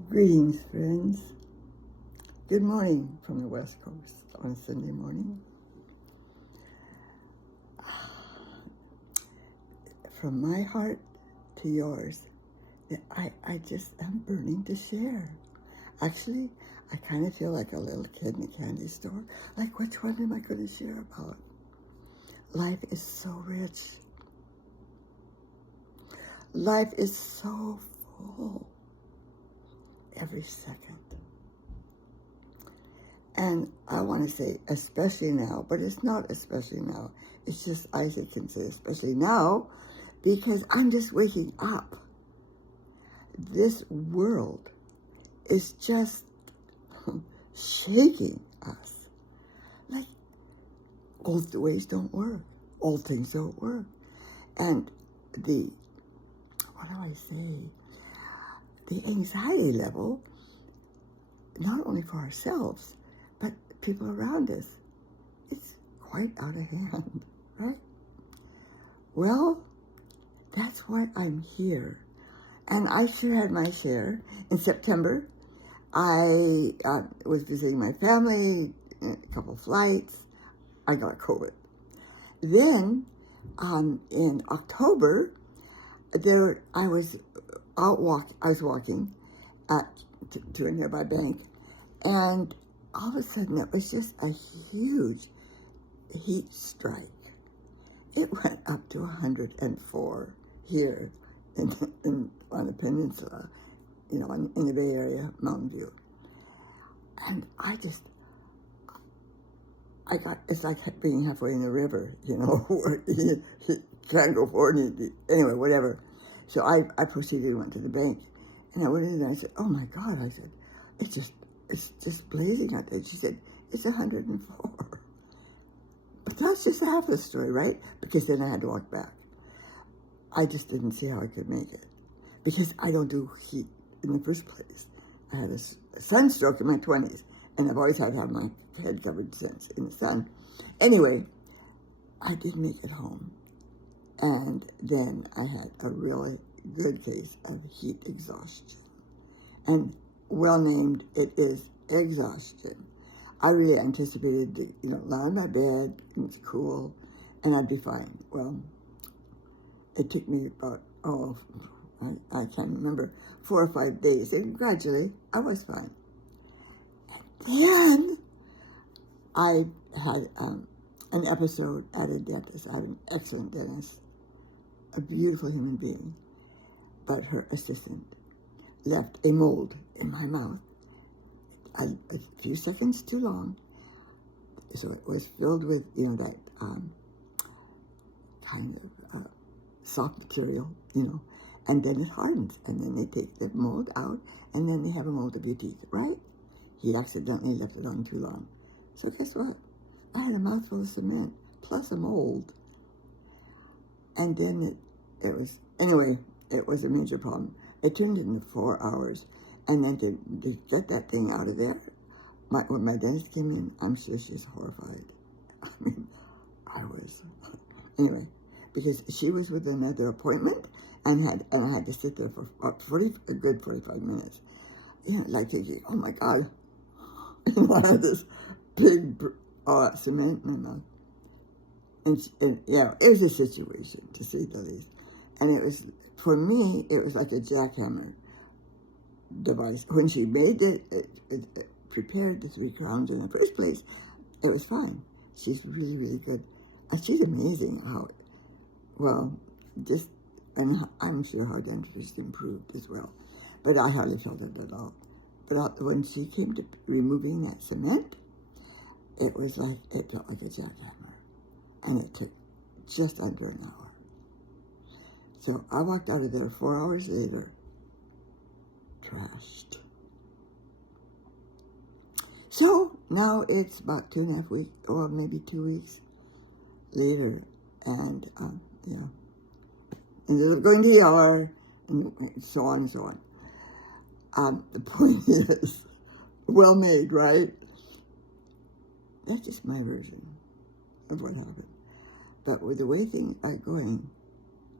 Greetings, friends. Good morning from the West Coast on Sunday morning. From my heart to yours, I just am burning to share. Actually, I kind of feel like a little kid in a candy store. Like, which one am I going to share about? Life is so rich. Life is so full every second. And I want to say especially now, but it's not especially now. It's just Isaac can say especially now because I'm just waking up. This world is just shaking us. Like, old ways don't work. Old things don't work. And what do I say? The anxiety level, not only for ourselves, but people around us, it's quite out of hand, right? Well, that's why I'm here. And I sure had my share. In September, I was visiting my family, a couple flights. I got COVID. Then, in October, I was walking to a nearby bank, and all of a sudden it was just a huge heat strike. It went up to 104 here on the peninsula, in the Bay Area, Mountain View. And it's like being halfway in the river, where you can't go forward. Anyway, whatever. So I proceeded and went to the bank. And I went in and I said, oh my God, I said, it's just blazing out there. She said, it's 104. But that's just half the story, right? Because then I had to walk back. I just didn't see how I could make it. Because I don't do heat in the first place. I had a sunstroke in my 20s. And I've always had to have my head covered since in the sun. Anyway, I did make it home. And then I had a really good case of heat exhaustion. And well named, it is exhaustion. I really anticipated to, lie in my bed, and it's cool, and I'd be fine. Well, it took me about, I can't remember, 4 or 5 days, and gradually I was fine. And then I had an episode at a dentist. I had an excellent dentist, a beautiful human being, but her assistant left a mold in my mouth a few seconds too long. So it was filled with, that kind of soft material, and then it hardens, and then they take the mold out, and then they have a mold of your teeth, right? He accidentally left it on too long. So guess what? I had a mouthful of cement plus a mold. And then it was a major problem. It turned into 4 hours. And then to get that thing out of there, when my dentist came in, I'm sure she's horrified. I mean, anyway, because she was with another appointment, and I had to sit there for a good 45 minutes. Like thinking, oh my God, I had this big cement in my mouth. And it was a situation, to say the least. And for me, it was like a jackhammer device. When she made it prepared the 3 crowns in the first place, it was fine. She's really, really good. And she's amazing and I'm sure her dentist improved as well. But I hardly felt it at all. But when she came to removing that cement, it felt like a jackhammer. And it took just under an hour. So I walked out of there 4 hours later, trashed. So now it's about 2.5 weeks, or maybe 2 weeks later, and and going to the ER, and so on and so on. The point is, well made, right? That's just my version of what happened. But with the way things are going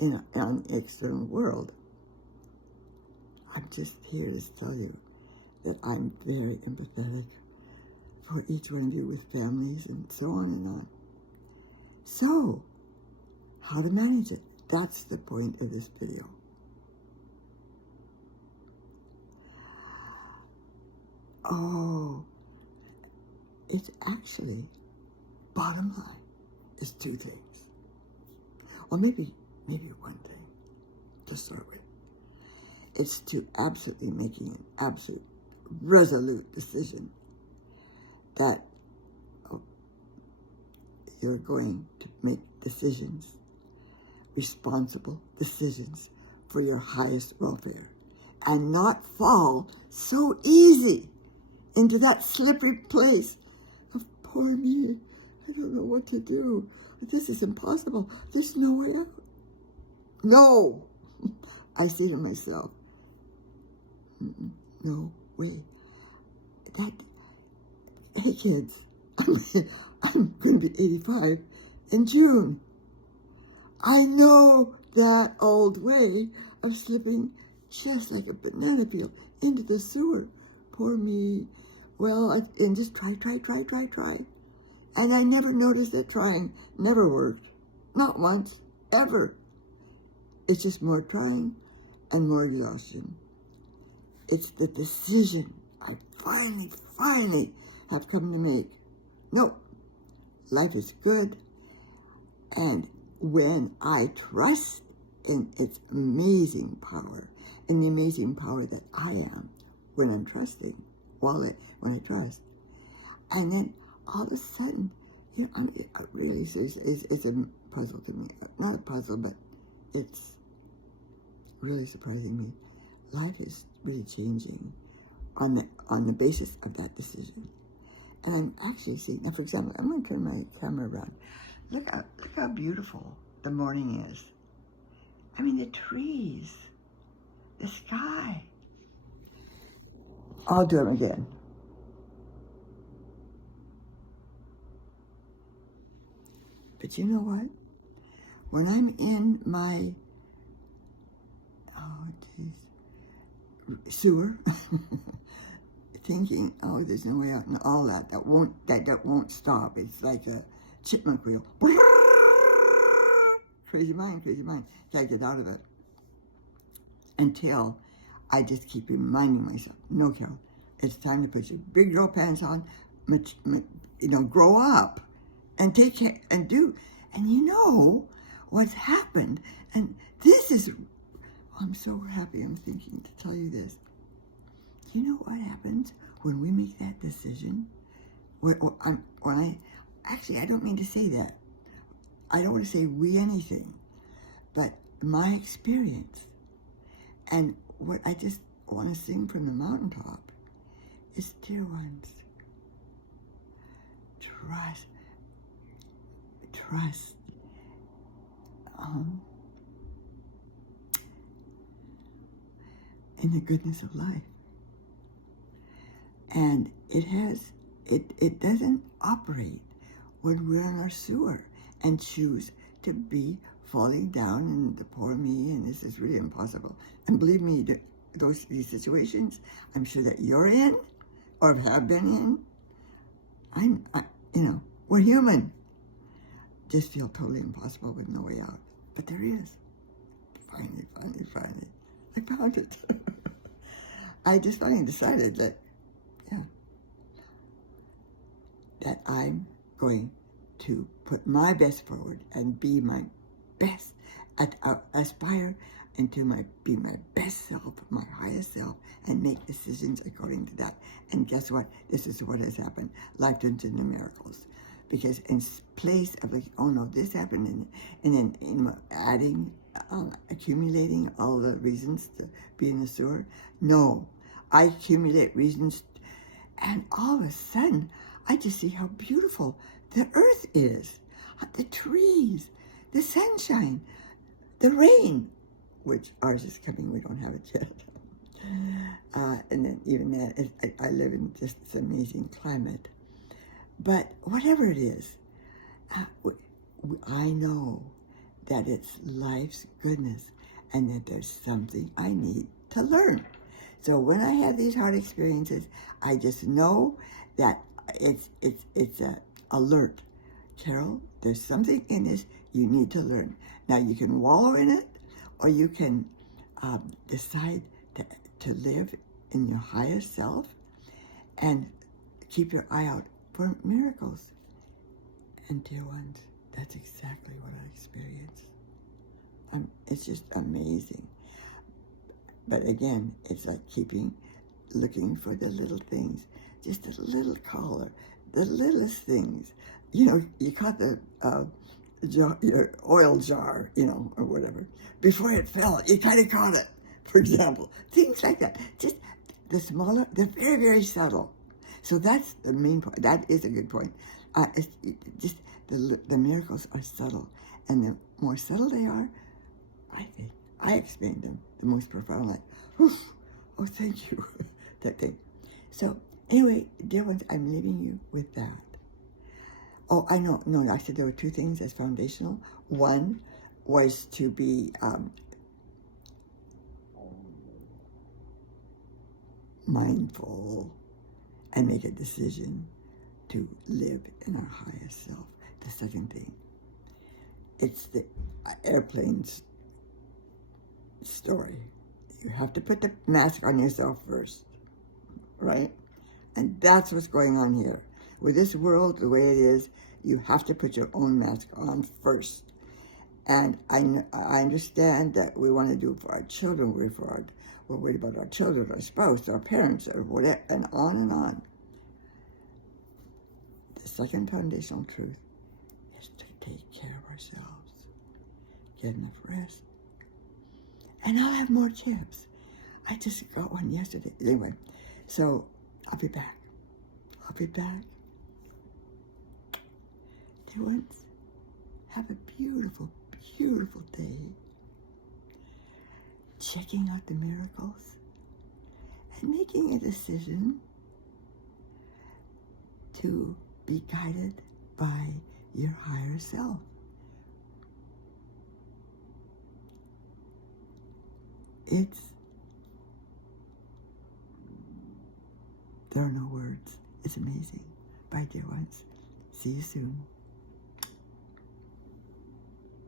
on the external world, I'm just here to tell you that I'm very empathetic for each one of you with families and so on and on. So, how to manage it? That's the point of this video. Oh, it's actually, bottom line, is two things. Or maybe one thing to start with. It's to absolutely making an absolute, resolute decision that you're going to make decisions, responsible decisions for your highest welfare, and not fall so easy into that slippery place of, poor me, I don't know what to do. This is impossible. There's no way out. No, I say to myself, no way. Hey kids, I'm going to be 85 in June. I know that old way of slipping just like a banana peel into the sewer. Poor me. Well, and just try. And I never noticed that trying never worked. Not once, ever. It's just more trying and more exhaustion. It's the decision I finally have come to make. No, life is good. And when I trust in its amazing power, in the amazing power that I am, when I'm trusting, when I trust, and then all of a sudden, I'm really serious. It's a puzzle to me. Not a puzzle, but it's really surprising me. Life is really changing on the basis of that decision. And I'm actually seeing, now for example, I'm going to turn my camera around. Look how beautiful the morning is. I mean, the trees, the sky. I'll do them again. But you know what? When I'm in my, sewer, thinking, oh, there's no way out, and all that won't stop. It's like a chipmunk wheel. Crazy mind. Can't get out of it. Until I just keep reminding myself, no, Carol, it's time to put your big girl pants on, grow up, and take care, and do. And you know what's happened, and this is, I'm so happy I'm thinking to tell you this. You know what happens when we make that decision? I don't mean to say that. I don't want to say we anything, but my experience and what I just want to sing from the mountaintop is, dear ones, trust in the goodness of life. And it doesn't operate when we're in our sewer and choose to be falling down and the poor me, and this is really impossible. And believe me, these situations, I'm sure that you're in or have been in. We're human. Just feel totally impossible with no way out. But there is. Finally, I found it. I just finally decided that I'm going to put my best forward and be my best, aspire into be my best self, my highest self, and make decisions according to that. And guess what? This is what has happened. Life turns into miracles. Because in place of like, oh no, this happened, and then adding, accumulating all the reasons to be in the sewer, no, I accumulate reasons, and all of a sudden, I just see how beautiful the earth is, the trees, the sunshine, the rain, which ours is coming, we don't have it yet. And then even that, I live in just this amazing climate. But whatever it is, I know that it's life's goodness and that there's something I need to learn. So when I have these hard experiences, I just know that it's a alert. Carol, there's something in this you need to learn. Now you can wallow in it, or you can decide to live in your highest self and keep your eye out for miracles. And dear ones, that's exactly what I experienced. It's just amazing. But again, it's like looking for the little things, just a little collar, the littlest things. You know, you caught the your oil jar, you know, or whatever. Before it fell, you kind of caught it, for example. Things like that. Just the smaller, the very, very subtle. So that's the main point. That is a good point. It's just the miracles are subtle. And the more subtle they are, I think, I explained them the most profound, like, oh, thank you, that thing. So anyway, dear ones, I'm leaving you with that. Oh, I know, no, I said there were two things as foundational. One was to be mindful and make a decision to live in our highest self. The second thing, it's the airplane's story. You have to put the mask on yourself first, right? And that's what's going on here. With this world, the way it is, you have to put your own mask on first. And I understand that we want to do it for our children. We're worried about our children, our spouse, our parents, or whatever, and on and on. The second foundational truth is to take care of ourselves. Get enough rest. And I'll have more tips. I just got one yesterday. Anyway, so I'll be back. Dear ones, have a beautiful, beautiful day. Checking out the miracles and making a decision to be guided by your higher self. There are no words. It's amazing. Bye, dear ones. See you soon.